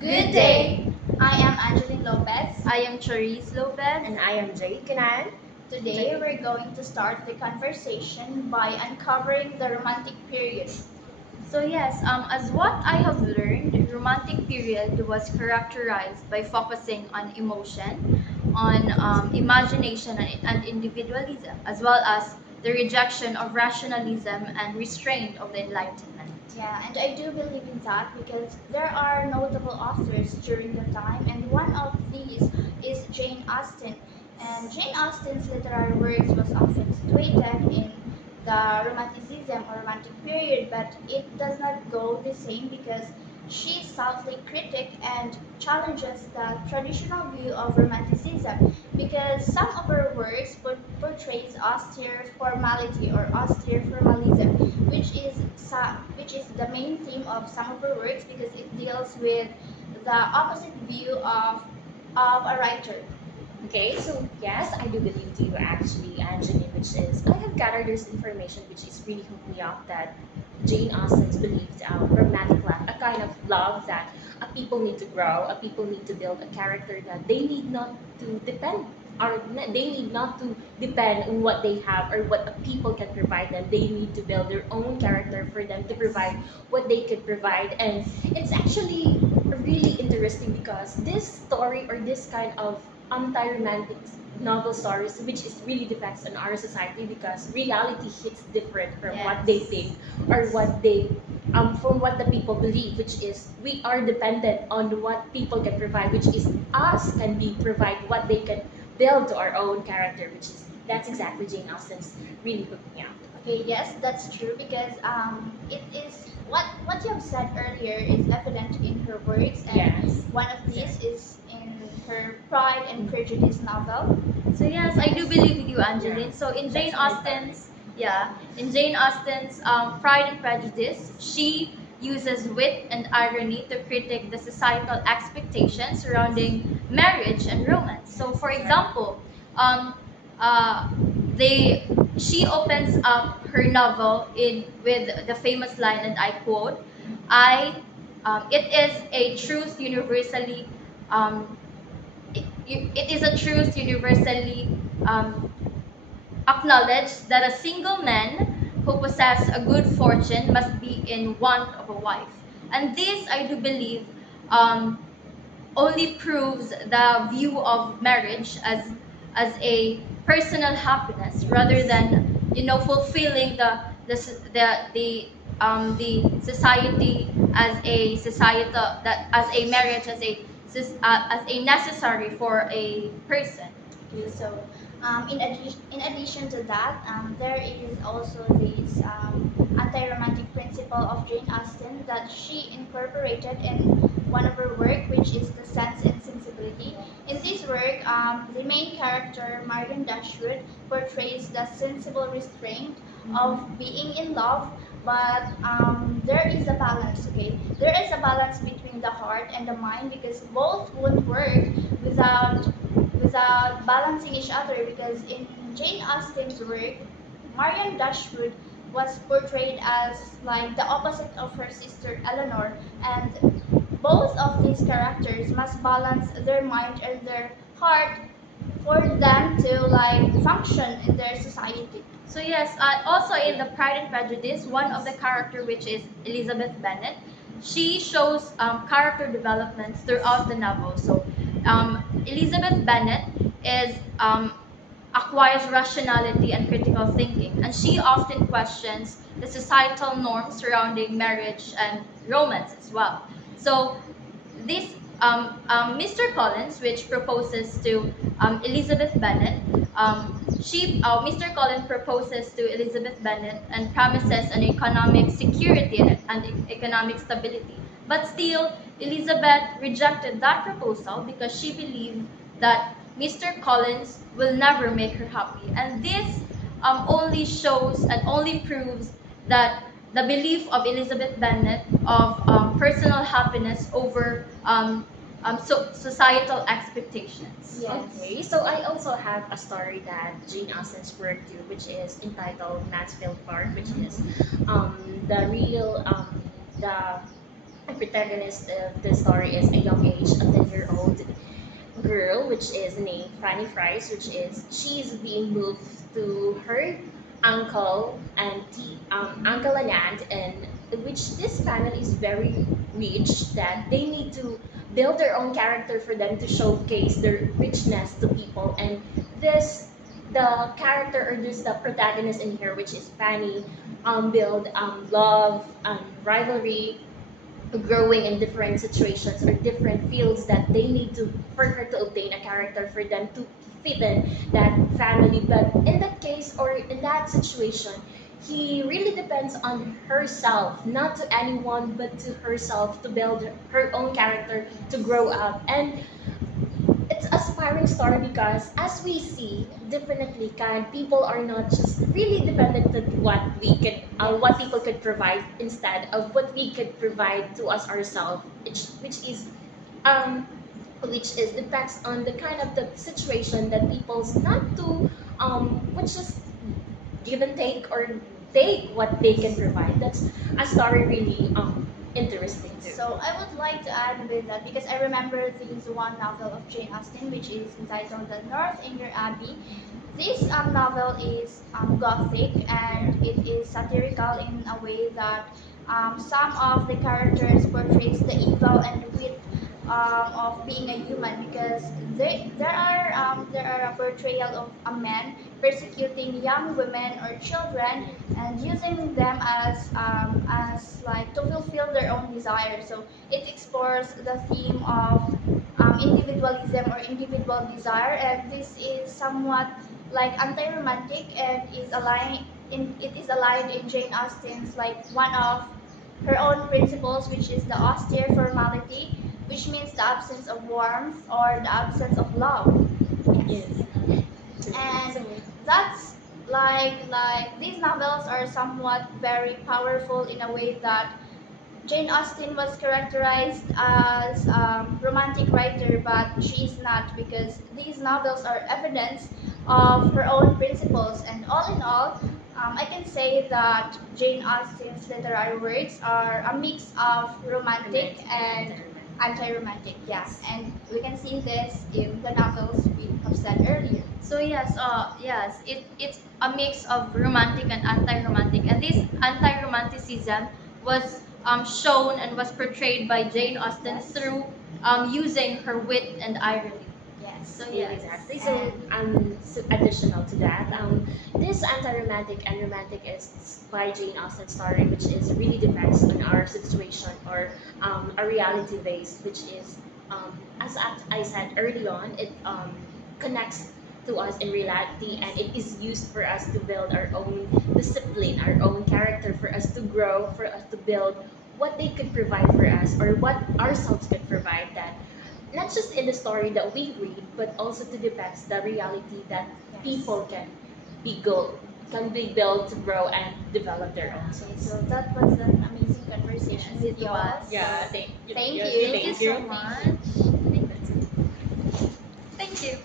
Good day! I am Angelyn Lopez. I am Charise Lopez. And I am Jade, Quinain. Today we're going to start the conversation by uncovering the romantic period. So yes, as what I have learned, romantic period was characterized by focusing on emotion, on imagination and individualism, as well as the rejection of rationalism and restraint of the Enlightenment. Yeah, and I do believe in that because there are notable authors during the time, and one of these is Jane Austen. And Jane Austen's literary works was often situated in the Romanticism or Romantic period, but it does not go the same because she subtly critiques and challenges the traditional view of Romanticism because some of her works portrays austere formality or austere formalism, which is the main theme of some of her works because it deals with the opposite view of a writer. Okay, so yes, I do believe to you actually, Angelyn, which is, I have gathered this information which is really hooked me up that Jane Austen's believed romantic love, a kind of love that a people need to grow, a people need to build a character that they need not to depend or they need not to depend on what they have or what a people can provide them. They need to build their own character for them to provide what they could provide. And it's actually really interesting because this story or this kind of anti-romantic novel stories which is really depends on our society because reality hits different from what they think or what they from what the people believe, which is we are dependent on what people can provide, which is us can be provide what they can build to our own character, which is that's exactly Jane Austen's really hooked me up. Okay, yes, that's true because it is what you have said earlier is evident in her works, and Yes. one of these is in her Pride and Prejudice novel. So yes, I do believe with you, Angelyn. Yeah. So in Jane That's Austen's, in Jane Austen's Pride and Prejudice, she uses wit and irony to critique the societal expectations surrounding marriage and romance. So for example, um, uh, they she opens up her novel with the famous line, and I quote, "I it is a truth universally um, it is a truth universally um, acknowledged that a single man who possesses a good fortune must be in want of a wife." And this, I do believe, um, only proves the view of marriage as a personal happiness rather than fulfilling the society as a societal that as a marriage as a necessary for a person. Okay, so in addition to that, there is also this anti-romantic principle of Jane Austen that she incorporated in one of her work, which is The Sense and Sensibility. In this work, the main character, Marion Dashwood, portrays the sensible restraint of being in love, but there is a balance, okay? There is a balance between the heart and the mind because both won't work without balancing each other because in Jane Austen's work, Marion Dashwood was portrayed as like the opposite of her sister Eleanor, and both of these characters must balance their mind and their heart for them to like function in their society. So yes, also in the Pride and Prejudice, one of the character, which is Elizabeth Bennet, she shows character developments throughout the novel. So Elizabeth Bennet is acquires rationality and critical thinking, and she often questions the societal norms surrounding marriage and romance as well. So this Mr. Collins, which proposes to Elizabeth Bennet, Mr. Collins proposes to Elizabeth Bennet and promises an economic security and economic stability. But still, Elizabeth rejected that proposal because she believed that Mr. Collins will never make her happy. And this only shows and only proves that the belief of Elizabeth Bennet of personal happiness over societal expectations. Yes. Okay, so I also have a story that Jane Austen's work too, which is entitled Mansfield Park, which is the real the The protagonist of the story is a young age, a 10-year-old girl, which is named Fanny Fries, which is she's being moved to her uncle and uncle and aunt, and which this family is very rich that they need to build their own character for them to showcase their richness to people. And this the character or this the protagonist in here, which is Fanny, build love, rivalry, growing in different situations or different fields that they need to for her to obtain a character for them to fit in that family. But in that case or in that situation, he really depends on herself, not to anyone but to herself, to build her own character, to grow up. And it's a aspiring story because as we see definitely kind people are not just really dependent on what people could provide instead of what we could provide to us ourselves, um which is depends on the kind of the situation that people's not to which is give and take or take what they can provide. That's a story really interesting too. So I would like to add with that because I remember this one novel of Jane Austen which is entitled The Northanger Abbey. This novel is gothic and it is satirical in a way that some of the characters portrays the evil and wit of being a human because there are a portrayal of a man persecuting young women or children and using them as like to fulfill their own desires. So it explores the theme of individualism or individual desire, and this is somewhat like anti-romantic and it is aligned in Jane Austen's like one of her own principles, which is the austere formality, which means the absence of warmth or the absence of love. Yes. And that's like these novels are somewhat very powerful in a way that Jane Austen was characterized as a romantic writer, but she is not because these novels are evidence of her own principles. And all in all, I can say that Jane Austen's literary works are a mix of romantic and anti-romantic. Yes, and we can see this in the novels we have said earlier. So yes, it's a mix of romantic and anti-romantic, and this anti-romanticism was shown and was portrayed by Jane Austen Yes. through using her wit and irony. Yes. So Yeah, yes, exactly. So additional to that, this anti-romantic and romantic is by Jane Austen story, which is really depends on our situation or a reality based, which is I said early on, it connects to us in reality, and it is used for us to build our own discipline, our own character, for us to grow, for us to build what they could provide for us or what ourselves could provide that not just in the story that we read, but also to depict the reality that people can be built to grow and develop their own Okay, selves. so that was an amazing conversation Yes, with it you all. was. Yeah, So, thank you. Thank Yeah, you. thank you so much. Thank you.